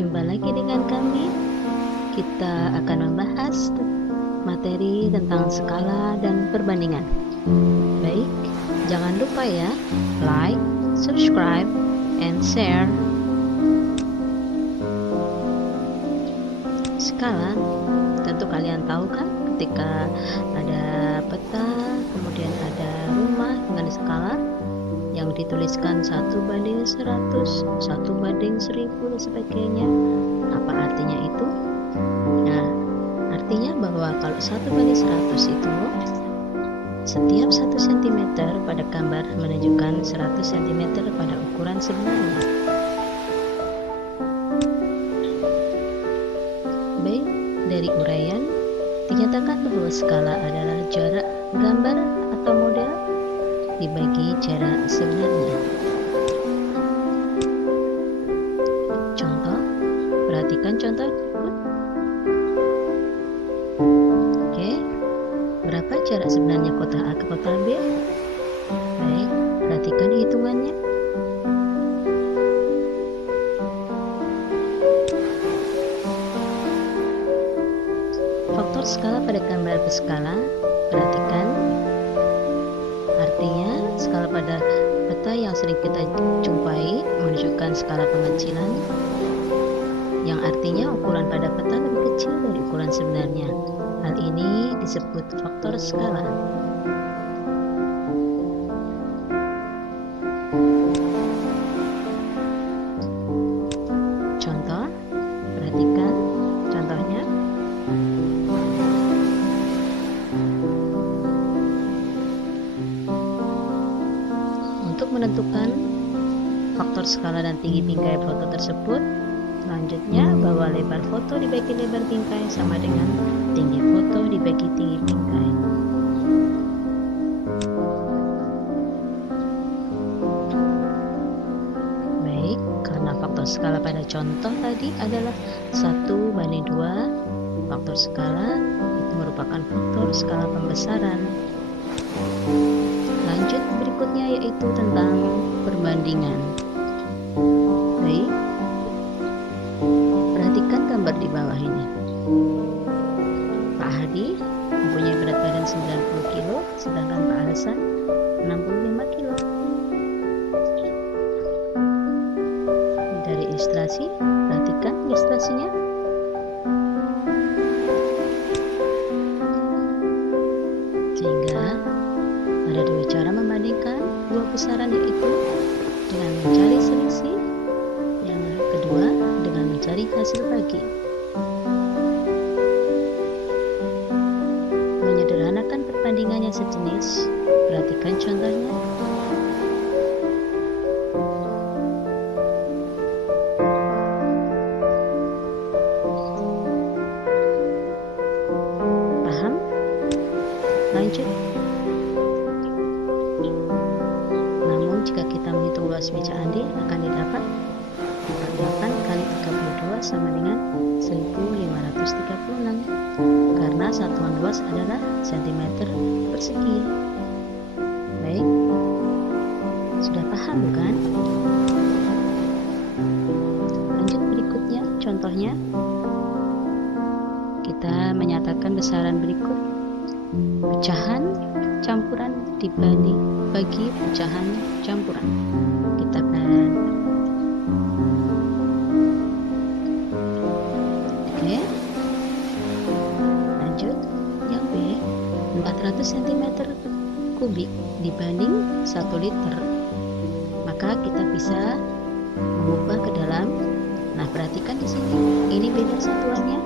Jumpa lagi dengan kami. Kita akan membahas materi tentang skala dan perbandingan. Baik, jangan lupa ya, like, subscribe, and share. Skala, tentu kalian tahu kan, ketika ada peta, kemudian ada rumah dengan skala yang dituliskan 1:100, 1:1000 dan sebagainya. Apa artinya itu? Nah, artinya bahwa kalau 1:100 itu setiap 1 cm pada gambar menunjukkan 100 cm pada ukuran sebenarnya. Baik, dari uraian dinyatakan bahwa skala adalah jarak gambar atau model dibagi jarak sebenarnya. Contoh, perhatikan contoh berikut. Oke, berapa jarak sebenarnya kota A ke kota B? Baik, perhatikan hitungannya. Faktor skala pada gambar berskala, perhatikan. Artinya, skala pada peta yang sering kita jumpai menunjukkan skala pengecilan, yang artinya ukuran pada peta lebih kecil dari ukuran sebenarnya. Hal ini disebut faktor skala. Contoh, perhatikan contohnya. Untuk menentukan faktor skala dan tinggi bingkai foto tersebut, selanjutnya bahwa lebar foto dibagi lebar bingkai sama dengan tinggi foto dibagi tinggi bingkai. Baik, karena faktor skala pada contoh tadi adalah 1:2, faktor skala itu merupakan faktor skala pembesaran. Lanjut berikutnya yaitu tentang perbandingan. Baik, perhatikan gambar di bawah ini. Pak Hadi mempunyai berat badan 90 kg, sedangkan Pak Hasan 65 kg. Dari ilustrasi, perhatikan ilustrasinya. Sehingga ada dua cara membandingkan dua besaran, yaitu dengan mencari selisih, yang kedua dengan mencari hasil bagi. Menyederhanakan perbandingan yang sejenis, perhatikan contohnya. Paham? Lanjut. Namun jika kita menghitung luas meja Andi, akan didapat 48 kali 32 sama dengan 1536, karena satuan luas adalah cm persegi. Baik, sudah paham bukan? Lanjut berikutnya, contohnya kita menyatakan besaran berikut. Pecahan campuran bagi pecahan campuran. Kita Oke, lanjut. Yang B, 400 cm kubik dibanding 1 liter. Maka kita bisa mengubah ke dalam. Nah, perhatikan di sini. Ini beda satuannya,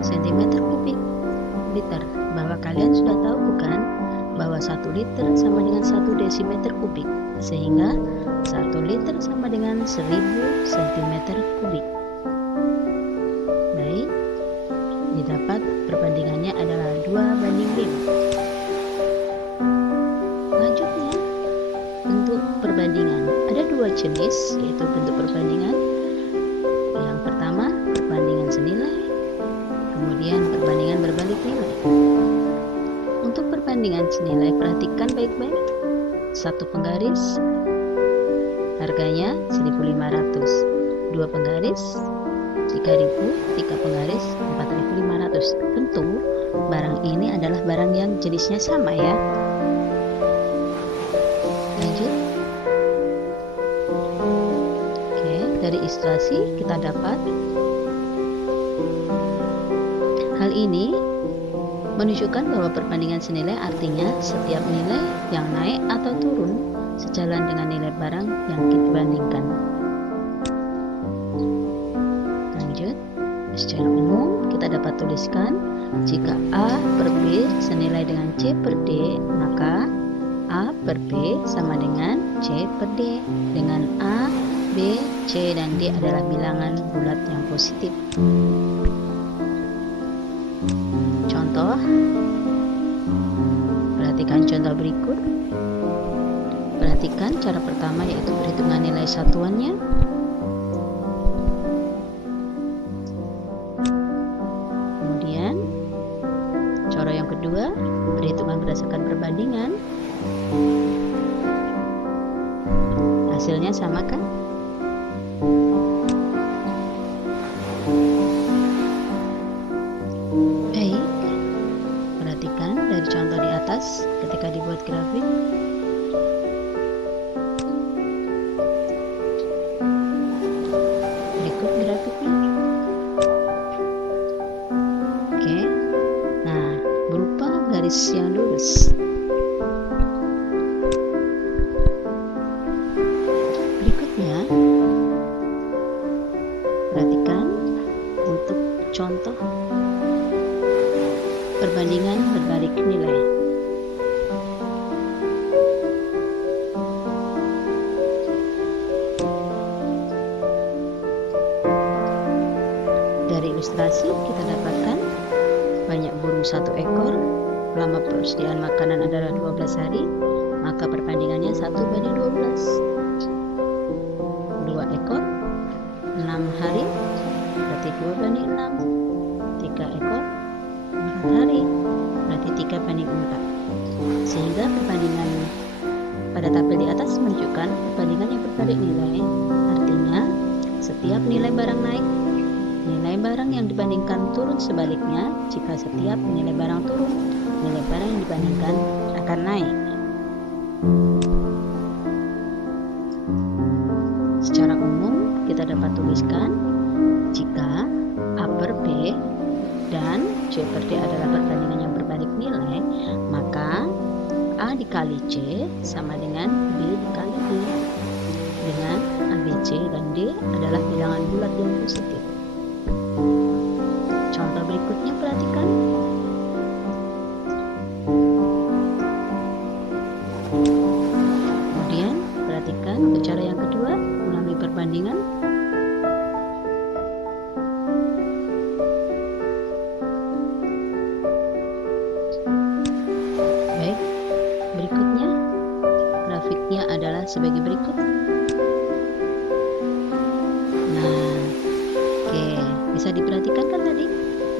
cm kubik liter. Bahwa kalian sudah tahu bukan bahwa 1 liter sama dengan 1 desimeter kubik, sehingga 1 liter sama dengan 1000 cm kubik. Baik, didapat perbandingannya adalah 2:5. Lanjutnya, bentuk perbandingan. Ada dua jenis, yaitu bentuk perbandingan. Yang pertama, perbandingan senilai, kemudian perbandingan berbalik nilai. Untuk perbandingan senilai, perhatikan baik-baik. 1 penggaris harganya 1.500, 2 penggaris 3.000, 3 penggaris 4.500. Tentu barang ini adalah barang yang jenisnya sama ya. Lanjut. Oke, dari ilustrasi kita dapat hal ini menunjukkan bahwa perbandingan senilai artinya setiap nilai yang naik atau turun sejalan dengan nilai barang yang dibandingkan. Lanjut, secara umum kita dapat tuliskan jika A per B senilai dengan C per D, maka A per B sama dengan C per D, dengan A, B, C, dan D adalah bilangan bulat yang positif. Contoh, perhatikan contoh berikut. Perhatikan cara pertama, yaitu perhitungan nilai satuannya. Kemudian cara yang kedua, perhitungan berdasarkan perbandingan. Hasilnya sama kan? Baik, perhatikan dari contoh di atas ketika dibuat grafik. Berikut grafiknya. Oke, nah berupa garis yang lurus. Berikutnya, perhatikan untuk contoh perbandingan berbalik nilai. Dari ilustrasi kita dapatkan banyak burung 1 ekor, lama persediaan makanan adalah 12 hari, maka perbandingannya 1:12. 2 ekor 6 hari, berarti 2:6. 3 ekor 4 hari, berarti 3:4. Sehingga perbandingan pada tabel di atas menunjukkan perbandingan yang berbalik nilai. Artinya setiap nilai barang naik, nilai barang yang dibandingkan turun. Sebaliknya, jika setiap nilai barang turun, nilai barang yang dibandingkan akan naik. Secara umum kita dapat tuliskan jika A per B dan C per D adalah perbandingan yang berbalik nilai, maka A dikali C sama dengan B dikali D, dengan A, B, C, dan D adalah bilangan bulat yang positif. Contoh berikutnya perhatikan. Kemudian perhatikan cara yang kedua melalui perbandingan. Baik, berikutnya grafiknya adalah sebagai berikut. Nah, oke, bisa diperhatikan kan tadi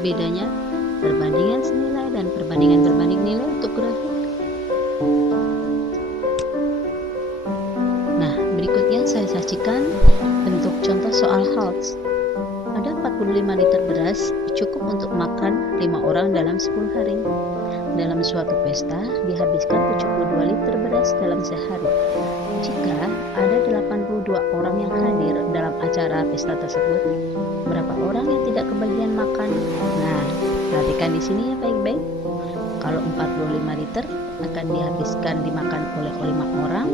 bedanya perbandingan senilai dan perbandingan berbalik nilai untuk grafik. Nah, berikutnya saya sajikan bentuk contoh soal HALTS. Ada 45 liter beras cukup untuk makan 5 orang dalam 10 hari. Dalam suatu pesta dihabiskan 72 liter beras dalam sehari. Jika ada 82 orang yang hadir dalam acara pesta tersebut, berapa orang yang tidak kebagian makan? Nah, perhatikan di sini ya baik-baik. Kalau 45 liter akan dihabiskan dimakan oleh 5 orang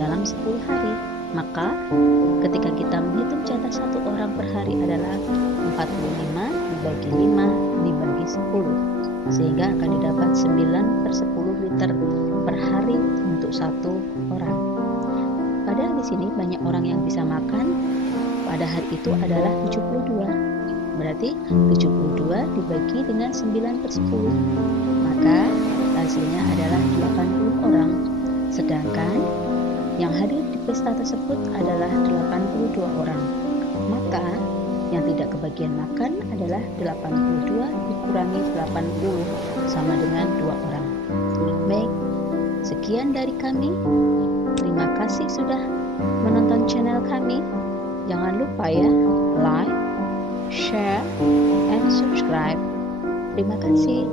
dalam 10 hari. Maka ketika kita menghitung jatah 1 orang per hari adalah 45 dibagi 5 dibagi 10, sehingga akan didapat 9/10 liter per hari untuk 1 orang. Padahal di sini banyak orang yang bisa makan pada hari itu adalah 72. Berarti 72 dibagi dengan 9/10, maka hasilnya adalah 80 orang. Sedangkan yang hadir di pesta tersebut adalah 82 orang. Maka yang tidak kebagian makan adalah 82 dikurangi 80 sama dengan 2 orang. Baik, sekian dari kami. Terima kasih sudah menonton channel kami. Jangan lupa ya, like, share, subscribe. Terima kasih.